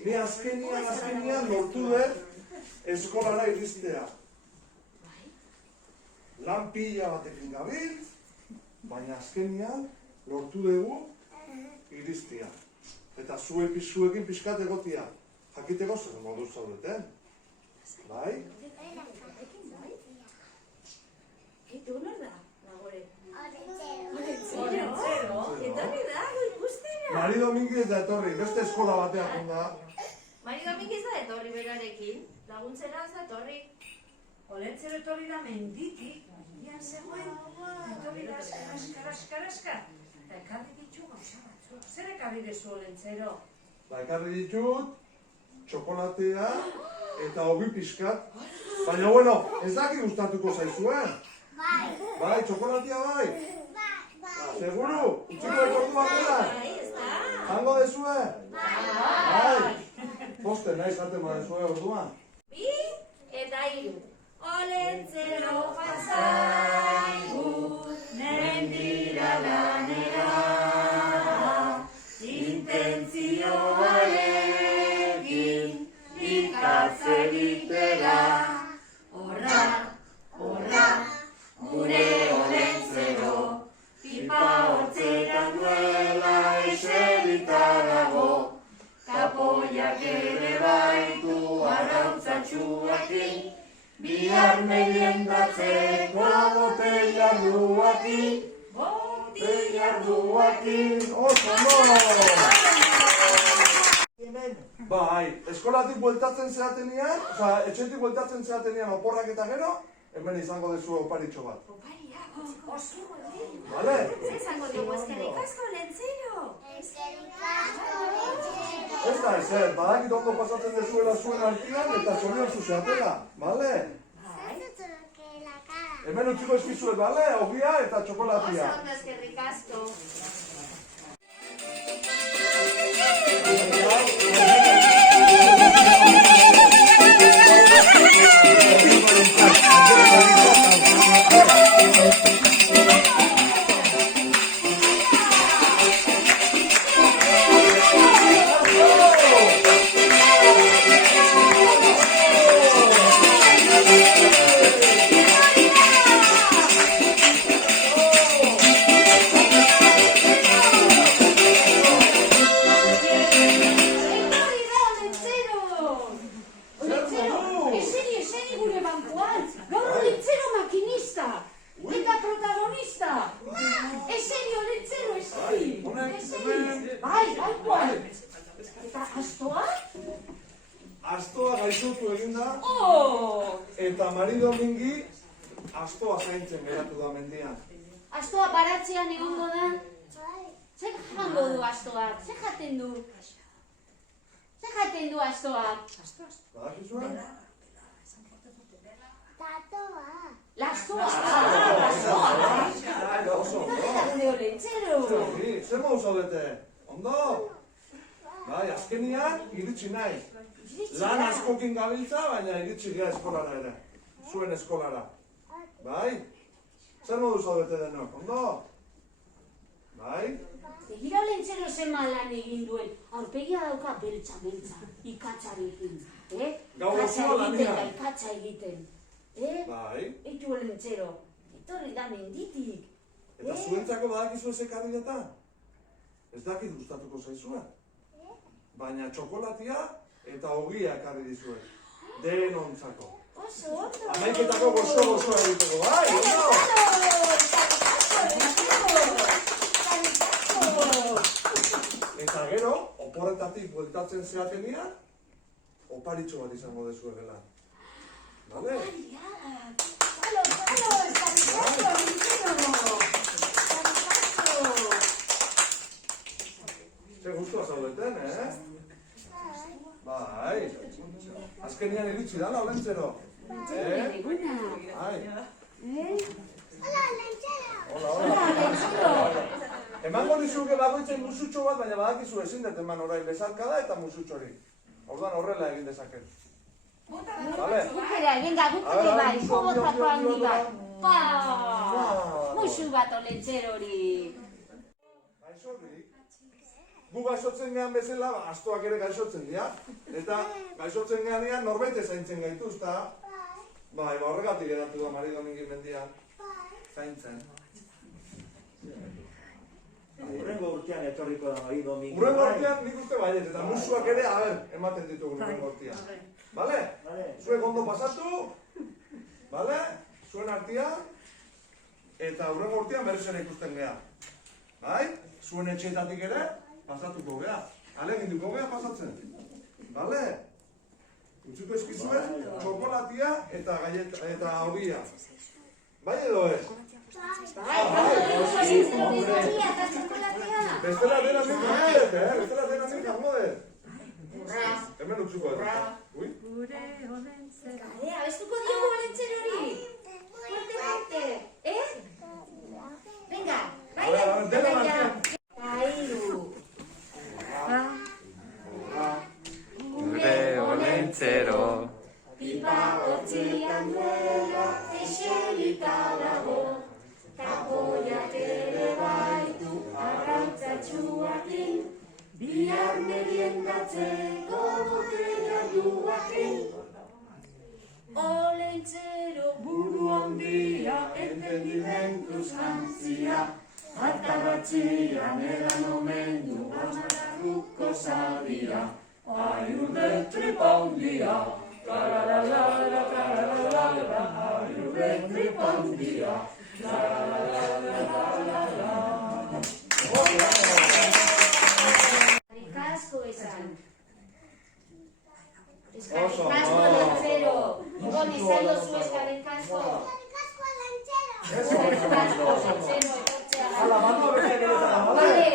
Ni azkenian lortu dut eskolara iristea. Lan pila batekin gabil, baina azkenian lortu dugu iristea. Eta zuekin pixkat egotia. Jakiteko zer modu zaudeten. Bai? Eta honor da, nagore? Olentzero? Etorri da, ikustera? Mari Dominguez da etorri, beste eskola batean da. Mari Dominguez da etorri berarekin, laguntzera ez da etorri. Olentzero etorri da menditik, gian zegoen, etorri da askar. Eta ekarri ditu gauza batzuk. Zer ekarri dezu Olentzero? Ekarri ditut, txokolatea eta ogi pixkat. Baina, bueno, ez daki gustatuko zaizuen. Bai, txokolatea bai. Seguru, utziko ekordu batean. Bai, ez da? Jango dezue? Bai. Posten nahi zaten badezue orduan. 2 eta 3. Olentzero pasaigu, mendira lanera, intentzioarekin ikatze egitera. Horra, gure Olentzero, pipa hortzetan duela eserita dago, kapoiak ere baitu arrautzatxuakin, bihar meriendatzeko boteiarduakin, oso no! Bai, eskolatik bueltatzen zeatenean, etxetik bueltatzen zeatenean oporrak eta gero, hemen izango dezu oparitxo bat. Oparia, oso gordin. Bale? Zer izango dugu eskerrik asko, Olentzero? Ez da ezer, badakit ondo pasatzen dezuela zuen artian eta zorion zuzeatela, bale? Hemen utziko eskizuet, bale? Ogia eta txokolatia. Oso ondo eskerrik asko. Astoa gaitutu eginda, eta Mari Domingi astoa zaintzen geratu da mendian. Astoa baratzean egongo da? Zer jango du astoak? Zer jaten du? Zer jaten du astoak? Badakizuen? Lastoa! Olentzero! Zer modu zaudete? Ondo? Bai, azkenian iritsi nahi. Lan askokin gabiltza, baina iritsi gea eskolara ere. Zuen eskolara. Bai? Zer modu zaudete denok? Ondo? Bai? Egira Olentzero zema lan egin duen. Aurpegia dauka beltza, ikatzarekin. Gauazio lanian. Ikatza egiten. Bai? Eitu Olentzero. Etorri da menditik. Eta zuentzako badakizu ez ekarri data? Ez dakit gustatuko zaizua. Baina txokolatia eta ogia ekarri dizuet. Denontzako. Oso ondo! Amaiketako gozo egiteko, bai? Eta gero, oporretatik bueltatzen zeatenean, oparitxo bat izango dezuegela. Bale? Opariak! Eskarrik Ze guztua zaudeten, Bai. Azkenian iritsi dala, Olentzero. Bai. Hola, Olentzero! Hola, hola. Emango dizuke bakoitzen musutxo bat, baina badakizu ezin dut eman orain bezarkada eta musutxori. Orduan horrela egin dezaket. Vale? Guk ere, venga, guk ere bai, jogotako handi bat. Pa! Musu bat olentzerori. Gaixorik. Gu gaixotzen gehan bezala, astoak ere gaixotzen dira. Eta gaixotzen gehanean norbait zaintzen gaitu, ezta? Bai, horregatik edatu da Mari Domingin mendian. Zaintzen. Urrengo urtean etorriko da Mari Domingin. Urrengo urtean nik uste baiet, eta musuak ere, ematen ditugu urrengo urtean. Bale? Zuek ondo pasatu, bale? Zuen artia, eta urrengo urtean berriz ere ikusten geha. Bai? Zuen etxeetatik ere, pasatuko geha. Aleginduko geha pasatzen. Bale? Utziko eskizuen, txokolatia eta horia. Bai edo ez? Bestela dena nik jangodet, Bestela dena nik jangodet. Hemen utzuko edo. Ui? Karea, bestuko diogu olentzerori. Fuerte. Venga, baile. Dena martian. Kairu. Gure olentzero. Pipa hortzian duela, eserika dago. Tapoiak ere baitu, arrautzatxuakin. Bihar meriendatzeko botella duakin. Olentzero buru handia, entendimentuz jantzia. Atabatxian edan omen du, amarruko zabia. Aiur de tripa handia, tararara, tararara, aiur de tripa handia, tararara. Kasko esan. Kasko olentzero. Ibon izan dozu eskarrik asko. Eskarrik asko olentzero etortzea. Ala, batu abezak ere zara, bale? Vale,